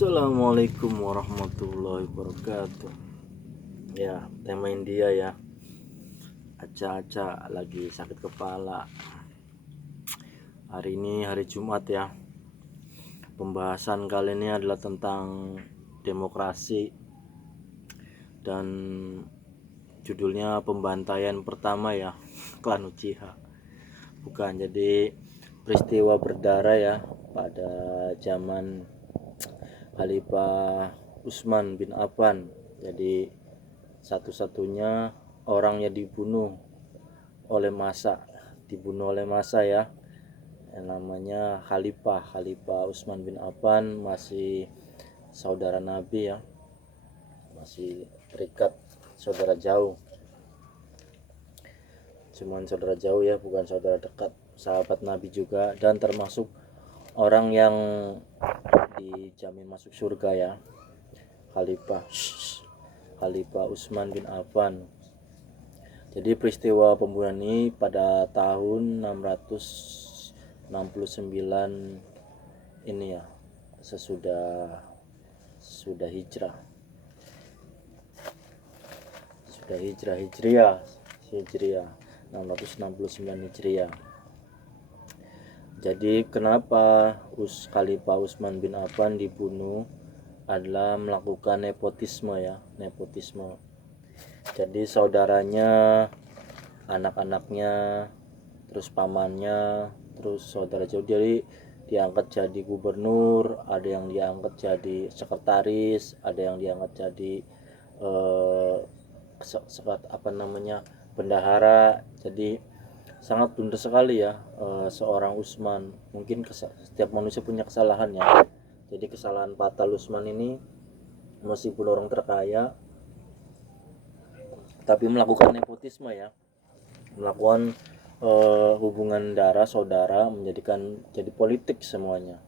Assalamualaikum warahmatullahi wabarakatuh. Ya, tema India ya. Aca-aca lagi sakit kepala. Hari ini hari Jumat ya. Pembahasan kali ini adalah tentang demokrasi dan judulnya pembantaian pertama ya, klan Uchiha. Bukan, jadi peristiwa berdarah ya pada zaman Khalifah Utsman bin Affan. Jadi satu-satunya orang yang dibunuh oleh massa ya, yang namanya Khalifah Utsman bin Affan, masih saudara Nabi ya, masih terikat saudara jauh, cuman saudara jauh ya, bukan saudara dekat, sahabat Nabi juga, dan termasuk orang yang dijamin masuk surga ya, Khalifah Utsman bin Affan. Jadi peristiwa pembunuhan ini pada tahun 669 ini ya, sesudah hijrah hijriah 669 hijriah. Jadi kenapa Khalifah Utsman bin Affan dibunuh adalah melakukan nepotisme. Jadi saudaranya, anak-anaknya, terus pamannya, terus saudara jauh, jadi diangkat jadi gubernur, ada yang diangkat jadi sekretaris, ada yang diangkat jadi bendahara. Jadi sangat blunder sekali ya seorang Utsman. Mungkin setiap manusia punya kesalahan ya. Jadi kesalahan fatal Utsman ini, meskipun orang terkaya tapi melakukan nepotisme ya, melakukan hubungan darah saudara, menjadikan jadi politik semuanya.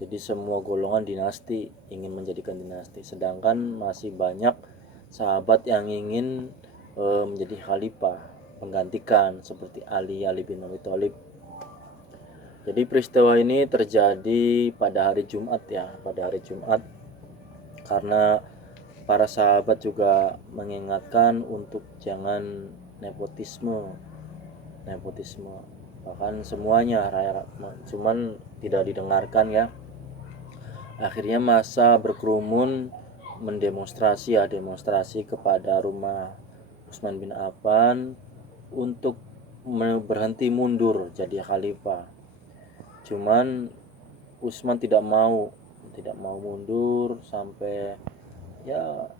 Jadi semua golongan dinasti ingin menjadikan dinasti, sedangkan masih banyak sahabat yang ingin menjadi khalifah menggantikan, seperti Ali bin Abi Thalib. Jadi peristiwa ini terjadi pada hari Jumat ya, karena para sahabat juga mengingatkan untuk jangan nepotisme, bahkan semuanya cuman tidak didengarkan ya. Akhirnya massa berkerumun mendemonstrasi kepada rumah Utsman bin Affan untuk berhenti mundur jadi khalifah. Cuman Utsman tidak mau mundur sampai ya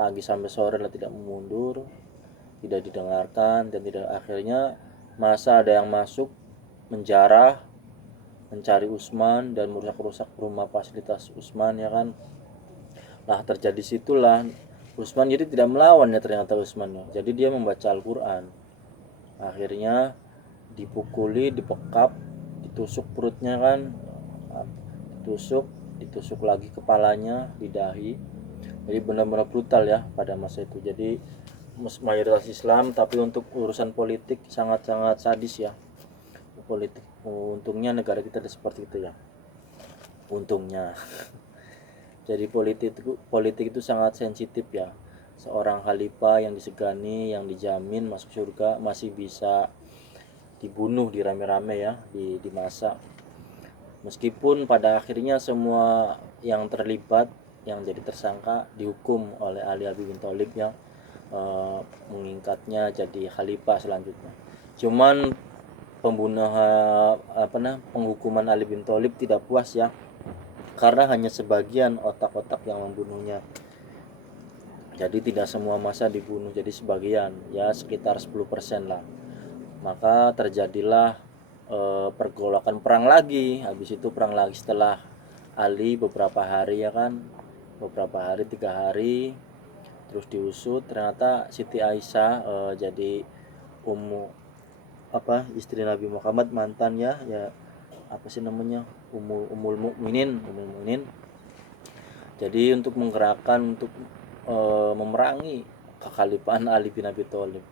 pagi sampai sore lah, tidak mundur, tidak didengarkan, dan akhirnya masa ada yang masuk menjarah, mencari Utsman dan merusak rumah fasilitas Utsman ya kan. Nah terjadi situlah Utsman jadi tidak melawan ya ternyata Utsman ya. Jadi dia membaca Al-Quran, akhirnya dipukuli, dibekap, ditusuk perutnya kan, ditusuk lagi kepalanya, di dahi. Jadi benar-benar brutal ya pada masa itu. Jadi mayoritas Islam, tapi untuk urusan politik sangat-sangat sadis ya politik. Untungnya negara kita seperti itu ya, untungnya. Jadi politik itu sangat sensitif ya. Seorang khalifah yang disegani, yang dijamin masuk surga, masih bisa dibunuh dirame-rame ya, di masa. Meskipun pada akhirnya semua yang terlibat, yang jadi tersangka, dihukum oleh Ali bin Thalib ya, mengangkatnya jadi khalifah selanjutnya. Cuman penghukuman Ali bin Thalib tidak puas ya, karena hanya sebagian otak-otak yang membunuhnya. Jadi tidak semua massa dibunuh, jadi sebagian ya, sekitar 10% lah. Maka terjadilah pergolakan, perang lagi. Habis itu perang lagi setelah Ali beberapa hari ya kan, 3 hari, terus diusut, ternyata Siti Aisyah jadi istri Nabi Muhammad, mantan ya Ummul Mukminin. Jadi untuk menggerakkan, untuk memerangi kekhalifahan Ali bin Abi Thalib.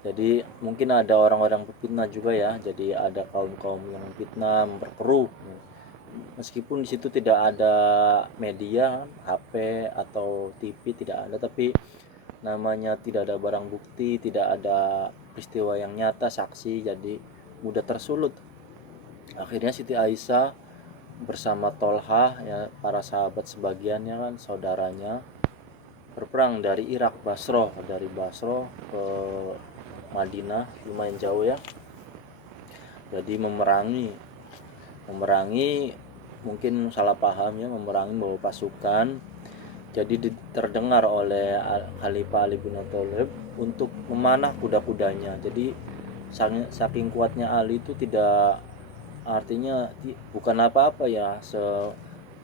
Jadi mungkin ada orang-orang berfitnah juga ya. Jadi ada kaum-kaum yang fitnah, memperkeruh Meskipun di situ tidak ada media, HP atau TV tidak ada, tapi namanya tidak ada barang bukti, tidak ada peristiwa yang nyata, saksi, jadi mudah tersulut. Akhirnya Siti Aisyah bersama Tolha ya, para sahabat sebagiannya kan saudaranya, berperang dari Irak, dari Basro ke Madinah, lumayan jauh ya. Jadi memerangi mungkin salah paham ya, memerangi bawa pasukan. Jadi terdengar oleh Khalifah Ali bin Abi Thalib untuk memanah kuda-kudanya. Jadi saking kuatnya Ali itu tidak, artinya bukan apa-apa ya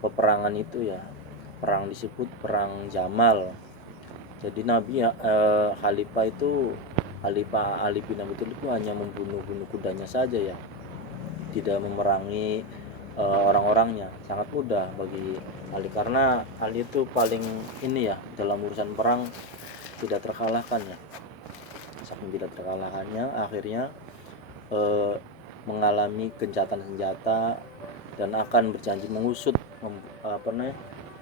peperangan itu ya. Perang disebut perang Jamal. Jadi Nabi ya, Khalifah Ali bin Abi Thalib itu hanya membunuh kudanya saja ya, tidak memerangi orang-orangnya. Sangat mudah bagi Ali, karena Ali itu paling ini ya dalam urusan perang, tidak terkalahkan ya. Saking tidak terkalahkannya, akhirnya mengalami gencatan senjata dan akan berjanji mengusut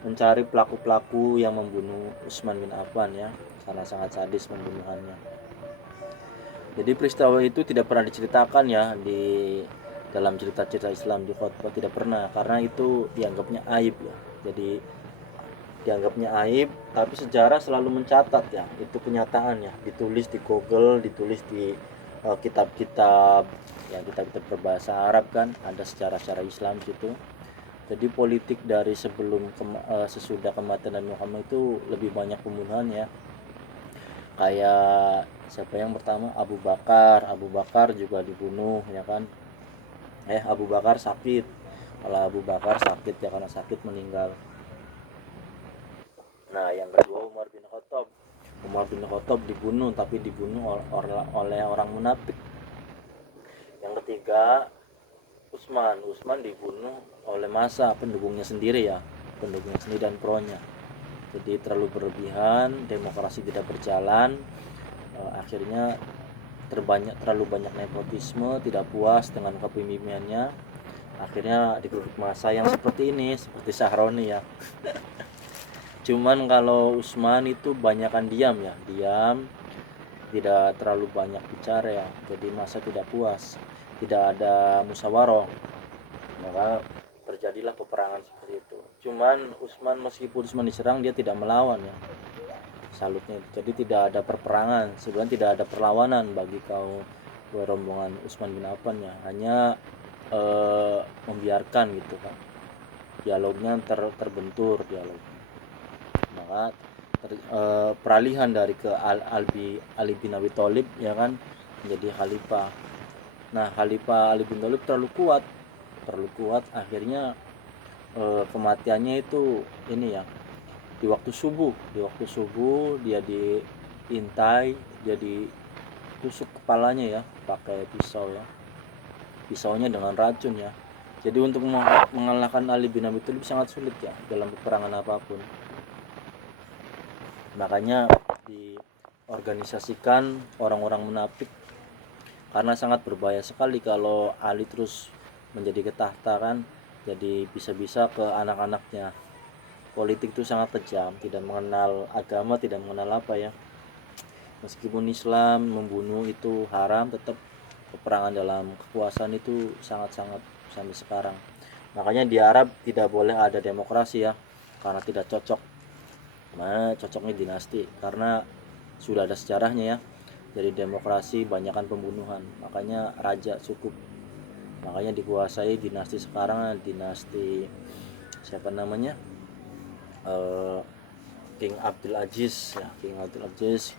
mencari pelaku-pelaku yang membunuh Utsman bin Affan ya, karena sangat sadis pembunuhannya. Jadi peristiwa itu tidak pernah diceritakan ya di dalam cerita-cerita Islam, di khutbah tidak pernah, karena itu dianggapnya aib ya. Jadi dianggapnya aib, tapi sejarah selalu mencatat ya, itu kenyataan ya, ditulis di Google, ditulis di kitab-kitab ya, kitab-kitab berbahasa Arab kan, ada sejarah-sejarah Islam situ. Jadi politik dari sesudah kematian Nabi Muhammad itu lebih banyak pembunuhan ya. Kayak siapa yang pertama, Abu Bakar juga dibunuh ya kan. Abu Bakar sakit. Kalau Abu Bakar sakit ya, karena sakit meninggal. Nah, yang kedua Umar bin Khattab dibunuh, tapi dibunuh oleh orang munafik. Yang ketiga, Utsman dibunuh oleh massa pendukungnya sendiri ya, pendukungnya sendiri dan pronya. Jadi terlalu berlebihan, demokrasi tidak berjalan, akhirnya terlalu banyak nepotisme, tidak puas dengan kepemimpinannya, akhirnya digeruduk massa yang seperti ini, seperti Syahroni ya. Cuman kalau Utsman itu banyakan diam ya, tidak terlalu banyak bicara ya, jadi massa tidak puas, tidak ada musyawarah, maka terjadilah peperangan seperti itu. Cuman meskipun Utsman diserang, dia tidak melawan ya, salutnya itu. Jadi tidak ada perperangan, sebenarnya tidak ada perlawanan bagi kaum rombongan Utsman bin Affan ya, hanya membiarkan gitu kan, dialognya terbentur dialog. Maka peralihan dari ke Ali bin Abi Thalib ya kan, menjadi khalifah. Nah, Khalifah Ali bin Thalib terlalu kuat, akhirnya kematiannya itu ini ya, di waktu subuh dia diintai, dia ditusuk kepalanya ya pakai pisau ya, pisaunya dengan racun ya. Jadi untuk mengalahkan Ali bin Abi Thalib sangat sulit ya dalam peperangan apapun. Makanya diorganisasikan orang-orang munafik, karena sangat berbahaya sekali kalau Ali terus menjadi getahta kan, jadi bisa-bisa ke anak-anaknya. Politik itu sangat kejam, tidak mengenal agama, tidak mengenal apa ya. Meskipun Islam membunuh itu haram, tetap peperangan dalam kekuasaan itu sangat-sangat sampai sekarang. Makanya di Arab tidak boleh ada demokrasi ya, karena tidak cocok. Nah, cocoknya dinasti, karena sudah ada sejarahnya ya. Jadi demokrasi banyakkan pembunuhan, makanya raja cukup. Makanya dikuasai dinasti sekarang, dinasti siapa namanya, King Abdul Aziz ya, King Abdul Aziz.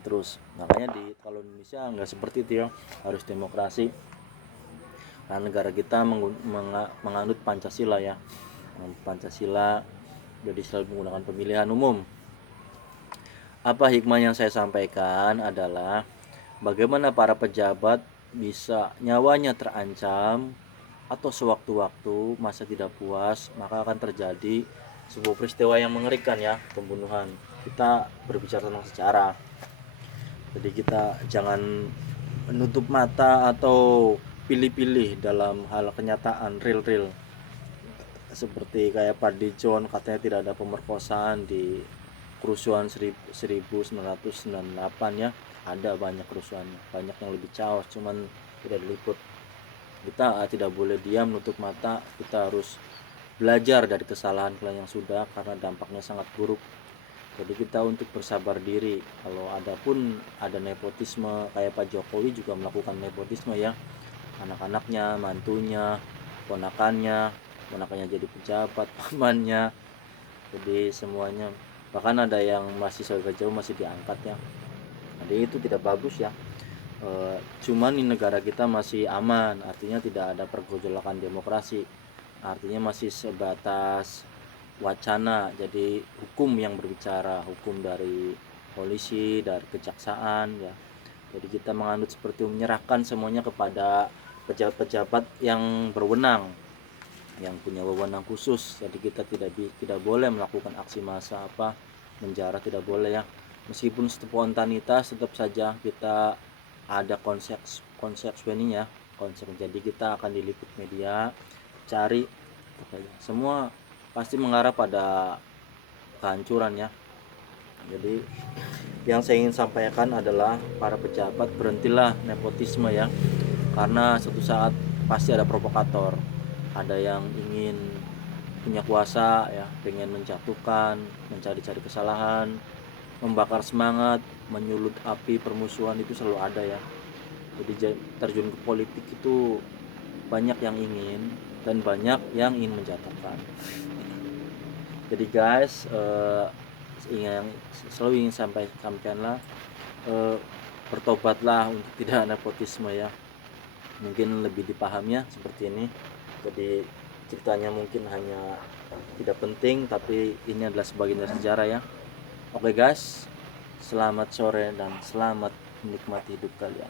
Terus makanya kalau Indonesia nggak seperti itu ya, harus demokrasi. Nah, negara kita menganut Pancasila ya. Pancasila jadi selalu menggunakan pemilihan umum. Apa hikmah yang saya sampaikan adalah bagaimana para pejabat bisa nyawanya terancam, atau sewaktu-waktu masa tidak puas, maka akan terjadi sebuah peristiwa yang mengerikan ya, pembunuhan. Kita berbicara tentang sejarah, jadi kita jangan menutup mata atau pilih-pilih dalam hal kenyataan real, seperti kayak Fadly John katanya tidak ada pemerkosaan di kerusuhan 1998 ya. Ada banyak kerusuhannya, banyak yang lebih chaos, cuman tidak diliput. Kita tidak boleh diam menutup mata, kita harus belajar dari kesalahan yang sudah, karena dampaknya sangat buruk. Jadi kita untuk bersabar diri. Kalau ada nepotisme, kayak Pak Jokowi juga melakukan nepotisme ya, anak-anaknya, mantunya, ponakannya jadi pejabat, pamannya, jadi semuanya. Bahkan ada yang masih jauh masih diangkat ya. Jadi itu tidak bagus ya. Cuman di negara kita masih aman, artinya tidak ada pergolakan demokrasi, artinya masih sebatas wacana. Jadi hukum yang berbicara, hukum dari polisi, dari kejaksaan ya. Jadi kita menganut seperti menyerahkan semuanya kepada pejabat-pejabat yang berwenang, yang punya wewenang khusus. Jadi kita tidak boleh melakukan aksi massa menjara, tidak boleh ya. Meskipun spontanitas, tetap saja kita ada konsekuensinya, jadi kita akan diliput media, cari semua pasti mengarah pada kehancuran ya. Jadi yang saya ingin sampaikan adalah para pejabat, berhentilah nepotisme ya, karena suatu saat pasti ada provokator, ada yang ingin punya kuasa ya, pengen menjatuhkan, mencari-cari kesalahan, membakar semangat, menyulut api permusuhan, itu selalu ada ya. Jadi terjun ke politik itu banyak yang ingin, dan banyak yang ingin menjatuhkan. Jadi guys, yang selalu ingin sampaikanlah, bertobatlah untuk tidak nepotisme ya. Mungkin lebih dipahami ya seperti ini. Jadi ceritanya mungkin hanya tidak penting, tapi ini adalah sebagian dari sejarah ya. Oke guys, selamat sore dan selamat menikmati hidup kalian.